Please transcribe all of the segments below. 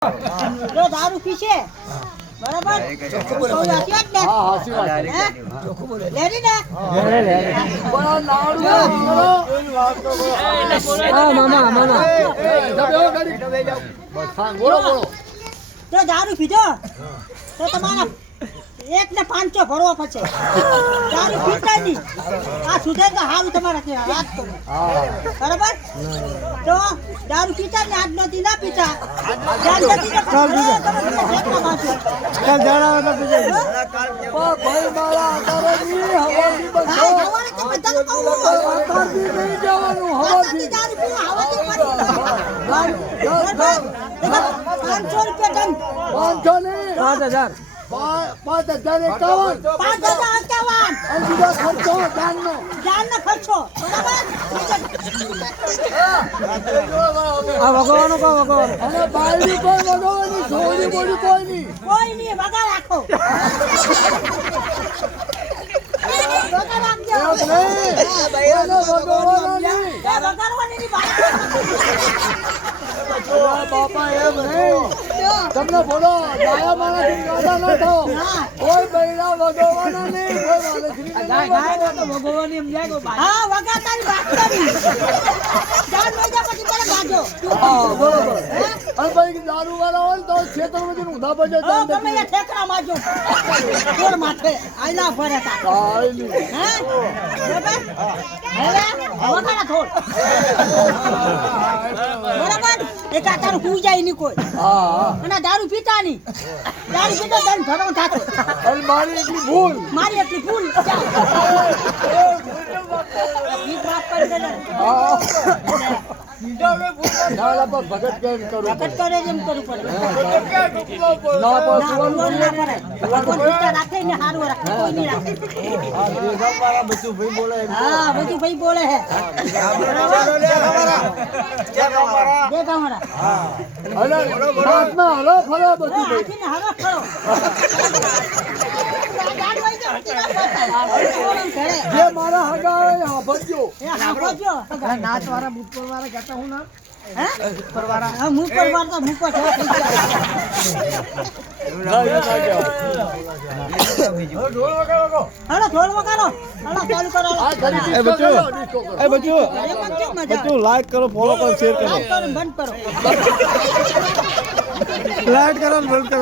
જો દારૂ પીશે બરાબર લેડી ને જો દારૂ પીધો તો તમારા 1 ને 500 ભરવો પડશે દારૂ પીતા નહીં આ સુધે તો હારું તમારા વાત કરો બરાબર તો દારૂ પીતા ને આજ નથી ના પીતા જાન નથી ને ચાલ જાણા તો પીજે ભાઈ મારા આકારની હવાની બંધો હવાની તો બધાને કહું આકારની નહીં જવાનું હવાની દારૂ પીવા હવાની પડી 500 રૂપિયા દંડ 500 ને 5000 5,051 ખર્ચો જાનનો ખર્ચો બરાબર ભગવાનો કો ભગવાન અને બાયડી કોઈ ભગવાની છોડી બોડી કોઈ નહીં ભગા રાખો બાપા એમ નહીં તમને બોલો ગાયા માણસ ગાડા ના થાઓ કોઈ બૈરા ભગવાના નહીં કોઈ માણસની ગાય તો ભગવાન એમ જાય હા વગા તારી વાત કરી જાન લઈ જા પછી પેલા ભાગો હા બરોબર અને ભાઈ દારૂ વાળા હોય તો ક્ષેત્રમાંથી ઉધા પડે જાન તમે એ ઠેકરા મારજો કોણ માથે આઈલા ભરે તા આઈલી હે બરાબર હવે વગાડા થોડ બરાબર એક આ તારું હુઈ જાય ની કોઈ હા અને દારૂ પીતા ની દારૂ પીતા દંડ ભરવો થાતો અને મારી એટલી ભૂલ ચાલ ઈ વાત કરી દે હા નાલા પર ભગત કેમ કરું ભગત કરે જેમ કરું પડે ના પાસવાનું ના પડે ભગવાન પીતા રાખે ને હારું રાખે કોઈ નહીં રાખે આ દેખા મારા બધું ભાઈ બોલે હા બધું ભાઈ બોલે હે દેખા મારા હા હલો બાતમાં હલો ફરો બધું ભાઈ હલો ફરો જે મારા હગા હોય હાફજો નાચ વાળા બુટપર વાળા કહેતા હું ના હે પરવાળા હા મું પરવાર તો મું પર ઢોલ વગાડો હાલો ચાલુ કરો એ બચ્ચો લાઈક કરો ફોલો કરો શેર કરો બંધ કરો લાઈક કરો બંધ કરો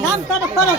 નામ કરો કરો